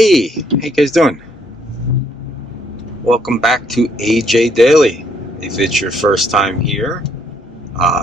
Hey, how you guys doing? Welcome back to AJ Daily. If it's your first time here,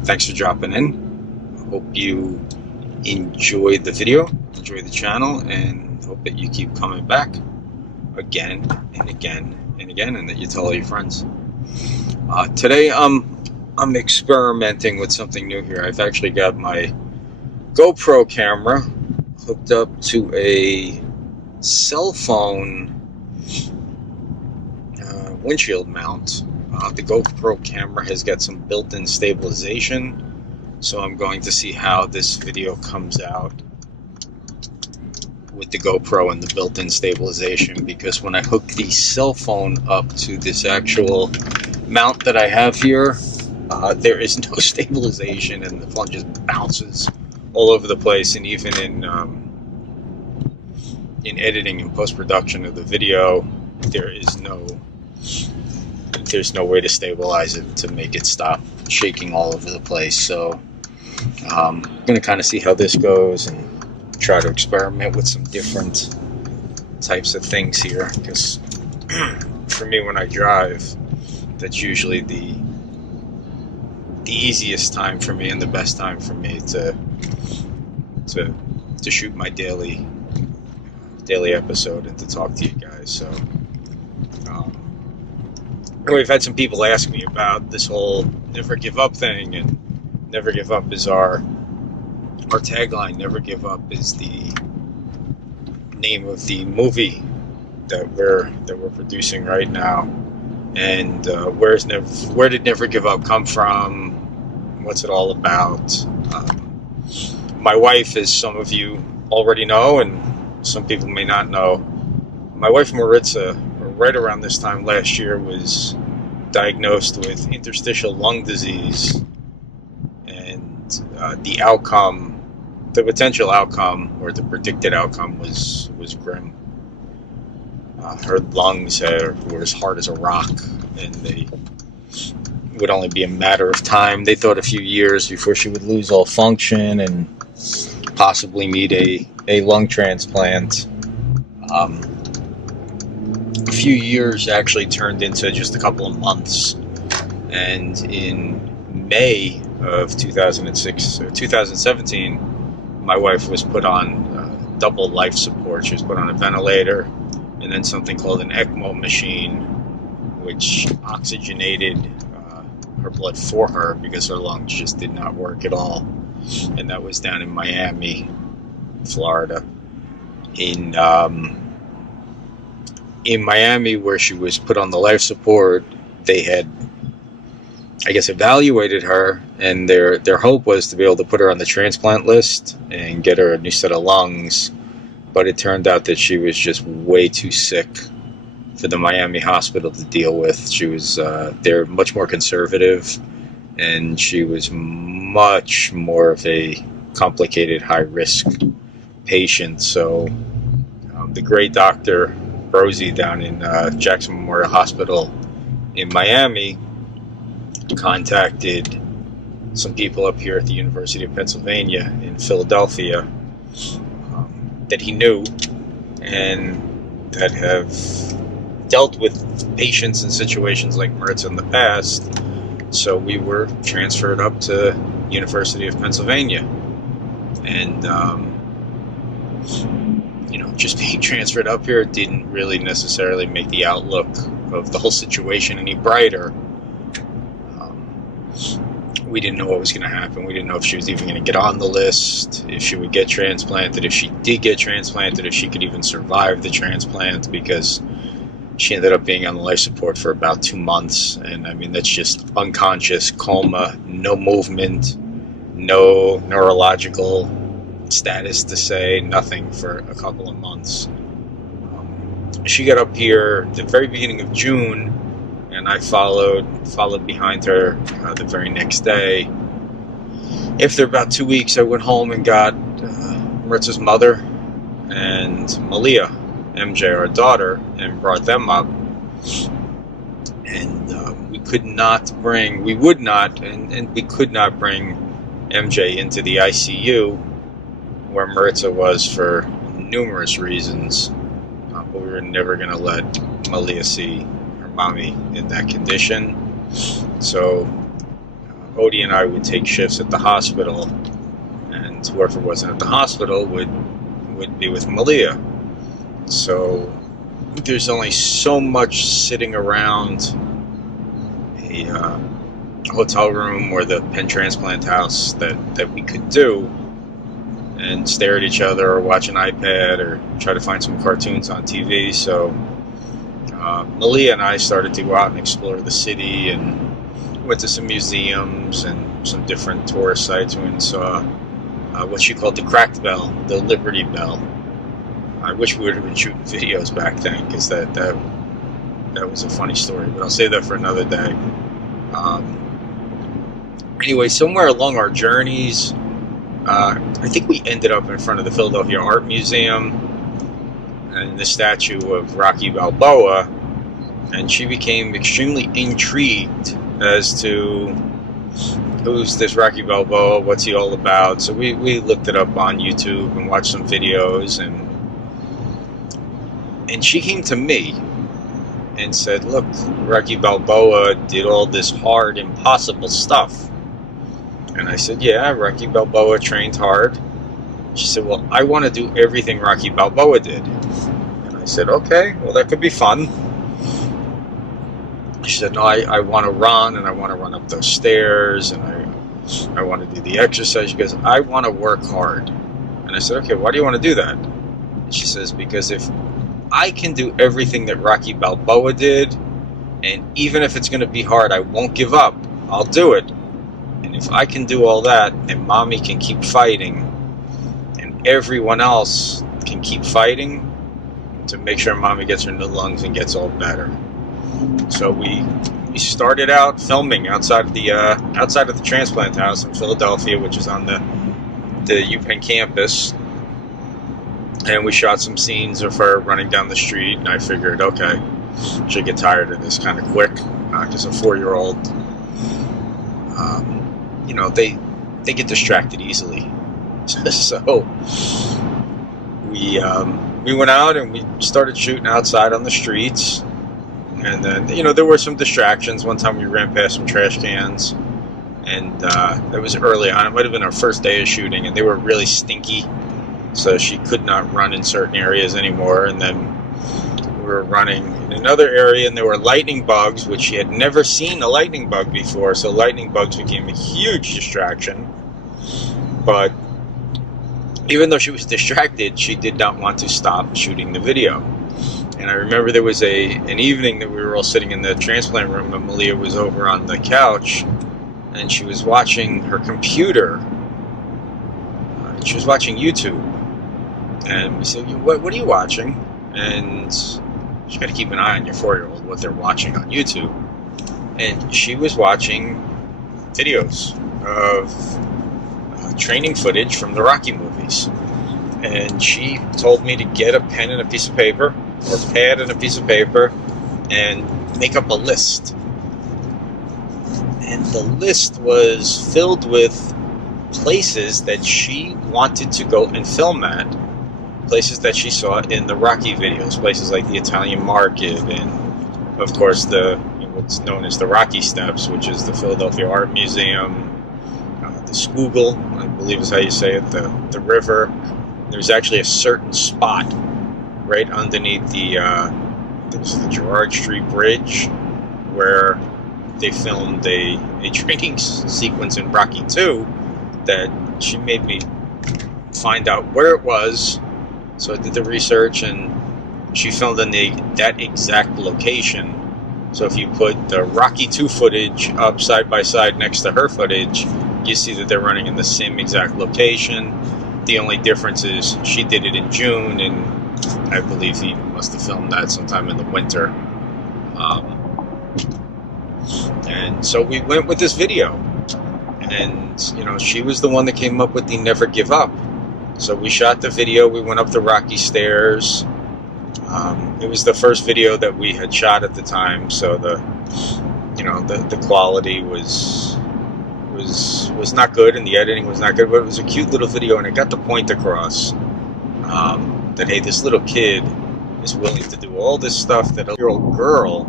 thanks for dropping in. Hope you enjoyed the video, enjoy the channel, and hope that you keep coming back again and again and again, and that you tell all your friends. Today, I'm experimenting with something new here. I've actually got my GoPro camera hooked up to a cell phone windshield mount. The GoPro camera has got some built-in stabilization, so I'm going to see how this video comes out with the GoPro and the built-in stabilization, because when I hook the cell phone up to this actual mount that I have here, there is no stabilization and the phone just bounces all over the place. And even in editing and post-production of the video, there's no way to stabilize it to make it stop shaking all over the place. So I'm going to kind of see how this goes and try to experiment with some different types of things here, because for me, when I drive, that's usually the easiest time for me and the best time for me to shoot my daily episode and to talk to you guys. So we've had some people ask me about this whole never give up thing, and never give up is our tagline. Never give up is the name of the movie that we're producing right now. And where did Never Give Up come from? What's it all about? My wife, as some of you already know, and some people may not know, my wife Maritza, right around this time last year, was diagnosed with interstitial lung disease, and the potential outcome, or the predicted outcome, was grim. Her lungs were as hard as a rock, and they would only be a matter of time. They thought a few years before she would lose all function and possibly need a lung transplant. A few years actually turned into just a couple of months, and in May of 2017, my wife was put on double life support. She was put on a ventilator and then something called an ECMO machine, which oxygenated her blood for her, because her lungs just did not work at all. And that was down in Miami, Florida. In Miami, where she was put on the life support, they had, I guess, evaluated her, and their hope was to be able to put her on the transplant list and get her a new set of lungs. But it turned out that she was just way too sick for the Miami hospital to deal with. She was, they're much more conservative, and she was much more of a complicated, high-risk patient. So the great Dr. Rosie down in Jackson Memorial Hospital in Miami contacted some people up here at the University of Pennsylvania in Philadelphia that he knew and that have dealt with patients in situations like Maritza in the past. So we were transferred up to University of Pennsylvania, and just being transferred up here didn't really necessarily make the outlook of the whole situation any brighter. We didn't know what was going to happen. We didn't know if she was even going to get on the list, if she would get transplanted, if she did get transplanted, if she could even survive the transplant, because she ended up being on the life support for about 2 months. And I mean, that's just unconscious, coma, no movement, no neurological status to say, nothing for a couple of months. She got up here at the very beginning of June, and I followed behind her the very next day. After about 2 weeks, I went home and got Maritza's mother and Malia, MJ, our daughter, and brought them up. And we could not bring MJ into the ICU where Maritza was, for numerous reasons. but we were never going to let Malia see her mommy in that condition. So Odie and I would take shifts at the hospital, and whoever wasn't at the hospital would be with Malia. So there's only so much sitting around a hotel room or the pen transplant house that we could do and stare at each other or watch an iPad or try to find some cartoons on TV. So Malia and I started to go out and explore the city, and went to some museums and some different tourist sites. We saw what she called the Cracked Bell, the Liberty Bell. I wish we would have been shooting videos back then, because that was a funny story, but I'll save that for another day. Anyway, somewhere along our journeys, I think we ended up in front of the Philadelphia Art Museum and the statue of Rocky Balboa, and she became extremely intrigued as to who's this Rocky Balboa, what's he all about. So we looked it up on YouTube and watched some videos, and she came to me and said, look, Rocky Balboa did all this hard, impossible stuff. And I said, yeah, Rocky Balboa trained hard. She said, well, I want to do everything Rocky Balboa did. And I said, okay, well, that could be fun. She said, no, I want to run, and I want to run up those stairs, and I want to do the exercise. She goes, I want to work hard. And I said, okay, why do you want to do that? And she says, because if I can do everything that Rocky Balboa did, and even if it's going to be hard, I won't give up. I'll do it. And if I can do all that, and Mommy can keep fighting, and everyone else can keep fighting to make sure Mommy gets her new lungs and gets all better. So we started out filming outside of the transplant house in Philadelphia, which is on the UPenn campus, and we shot some scenes of her running down the street. And I figured, okay, she'll get tired of this kind of quick, because a 4-year-old, they get distracted easily. So we went out and we started shooting outside on the streets. And then, there were some distractions. One time we ran past some trash cans, and that was early on. It might have been our first day of shooting, and they were really stinky, so she could not run in certain areas anymore. And then we were running in another area, and there were lightning bugs, which she had never seen a lightning bug before, so lightning bugs became a huge distraction. But even though she was distracted, she did not want to stop shooting the video. And I remember there was an evening that we were all sitting in the transplant room, and Malia was over on the couch, and she was watching her computer. She was watching YouTube. And we said, what are you watching? And you got to keep an eye on your 4-year-old, what they're watching on YouTube. And she was watching videos of training footage from the Rocky movies. And she told me to get a pen and a piece of paper, or pad and a piece of paper, and make up a list. And the list was filled with places that she wanted to go and film at, places that she saw in the Rocky videos, places like the Italian Market, and of course what's known as the Rocky Steps, which is the Philadelphia Art Museum, the Schuylkill, I believe is how you say it, the river. There's actually a certain spot right underneath the Girard Street Bridge where they filmed a training sequence in Rocky 2 that she made me find out where it was. So I did the research, and she filmed in that exact location. So if you put the Rocky 2 footage up side by side next to her footage, you see that they're running in the same exact location. The only difference is she did it in June, and I believe he must have filmed that sometime in the winter. And so we went with this video, and she was the one that came up with the never give up. So we shot the video. We went up the Rocky stairs. It was the first video that we had shot at the time, so the quality was not good, and the editing was not good, but it was a cute little video, and it got the point across that, hey, this little kid is willing to do all this stuff that a 8-year-old girl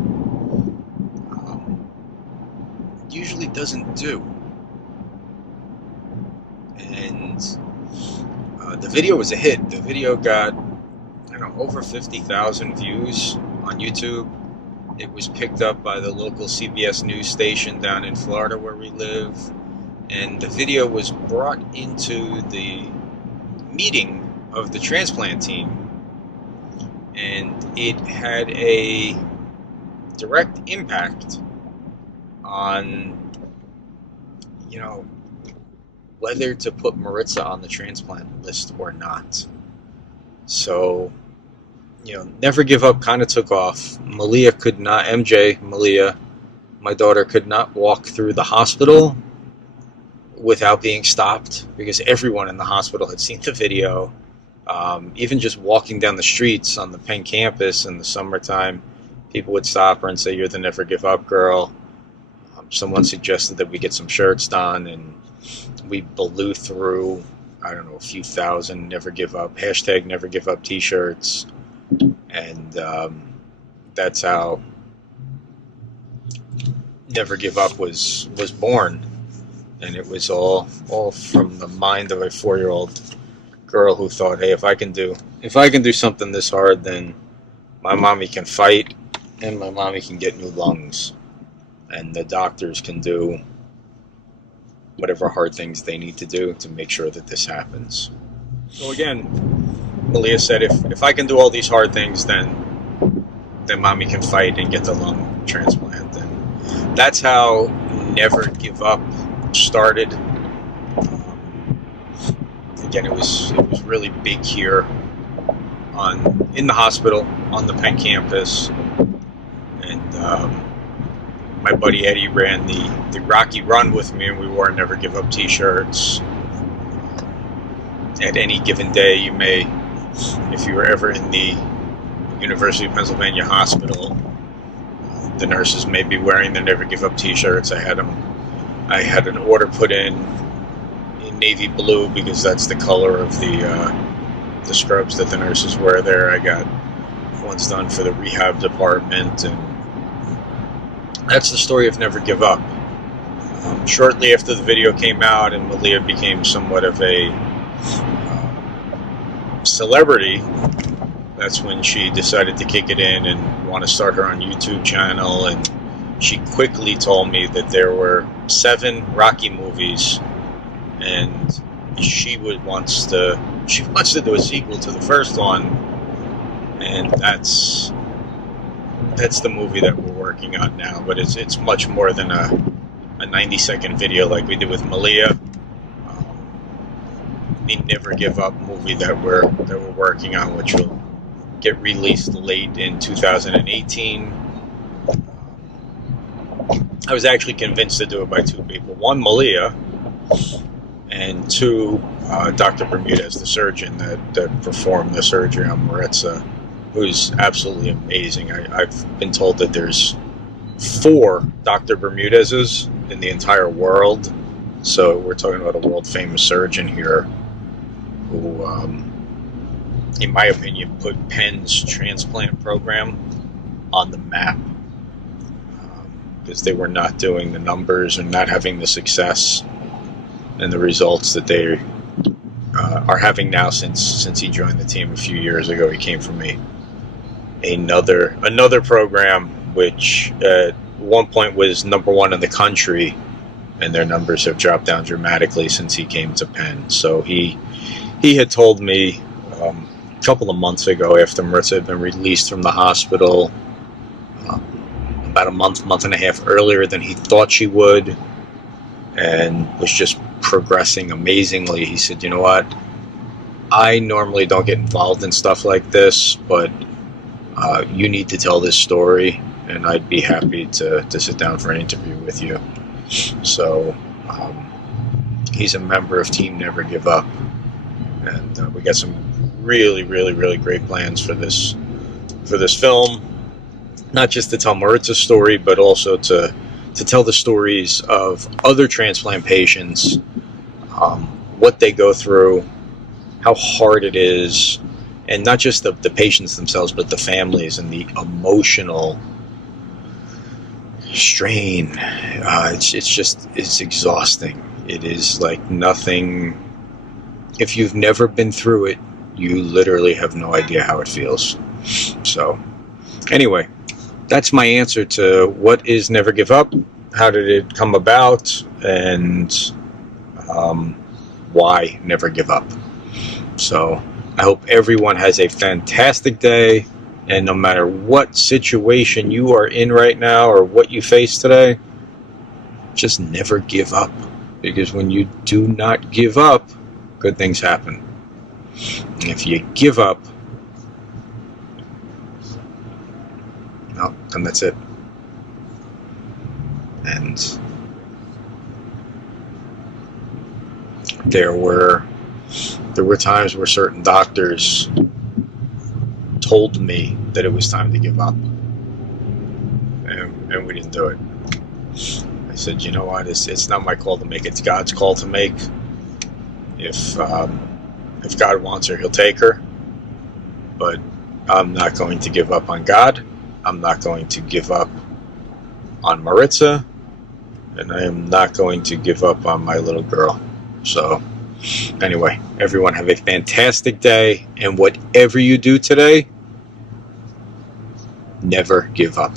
usually doesn't do. And the video was a hit. The video got, I don't know, over 50,000 views on YouTube. It was picked up by the local CBS news station down in Florida where we live. And the video was brought into the meeting of the transplant team. And it had a direct impact on, whether to put Maritza on the transplant list or not. So, Never Give Up kind of took off. Malia, my daughter, could not walk through the hospital without being stopped because everyone in the hospital had seen the video. Even just walking down the streets on the Penn campus in the summertime, people would stop her and say, "You're the Never Give Up girl." Someone suggested that we get some shirts done, and we blew through, I don't know, a few thousand Never Give Up, hashtag Never Give Up t-shirts. And that's how Never Give Up was born. And it was all from the mind of a 4-year-old girl who thought, hey, if I can do something this hard, then my mommy can fight and my mommy can get new lungs. And the doctors can do whatever hard things they need to do to make sure that this happens. So again, Malia said, if I can do all these hard things, then mommy can fight and get the lung transplant. And that's how Never Give Up started. Again, it was really big here in the hospital on the Penn campus. And my buddy Eddie ran the Rocky Run with me, and we wore Never Give Up t-shirts. At any given day, you may, if you were ever in the University of Pennsylvania hospital, the nurses may be wearing the Never Give Up t-shirts. I had an order put in navy blue because that's the color of the scrubs that the nurses wear there. I got ones done for the rehab department, and that's the story of Never Give Up. Shortly after the video came out and Malia became somewhat of a celebrity, that's when she decided to kick it in and want to start her own YouTube channel. And she quickly told me that there were 7 Rocky movies, and she wants to do a sequel to the first one, and that's the movie that we're working on now. But it's much more than a 90-second video like we did with Malia. The Never Give Up movie that we're working on, which will get released late in 2018. I was actually convinced to do it by 2 people. 1, Malia, and 2, Dr. Bermudez, the surgeon that performed the surgery on Maritza, who's absolutely amazing. I've been told that there's 4 Dr. Bermudez's in the entire world. So we're talking about a world-famous surgeon here who, in my opinion, put Penn's transplant program on the map, because they were not doing the numbers and not having the success and the results that they are having now since he joined the team a few years ago. He came from another program which at one point was #1 in the country, and their numbers have dropped down dramatically since he came to Penn. So he had told me a couple of months ago, after Maritza had been released from the hospital, about a month and a half earlier than he thought she would, and was just progressing amazingly. He said, "You know what? I normally don't get involved in stuff like this, but you need to tell this story, and I'd be happy to sit down for an interview with you." So he's a member of Team Never Give Up, and we got some really, really, really great plans for this film. Not just to tell Maritza's story, but also to tell the stories of other transplant patients, what they go through, how hard it is, And not just the patients themselves, but the families and the emotional strain. It's exhausting. It is like nothing. If you've never been through it, you literally have no idea how it feels. So anyway, that's my answer to what is Never Give Up, how did it come about, and why never give up. So I hope everyone has a fantastic day, and no matter what situation you are in right now or what you face today, just never give up. Because when you do not give up, good things happen. And if you give up, no, then that's it. And there were times where certain doctors told me that it was time to give up, and we didn't do it. I said, you know what, it's not my call to make, it's God's call to make. If God wants her, he'll take her, but I'm not going to give up on God. I'm not going to give up on Maritza, and I am not going to give up on my little girl. So anyway, everyone have a fantastic day, and whatever you do today, never give up.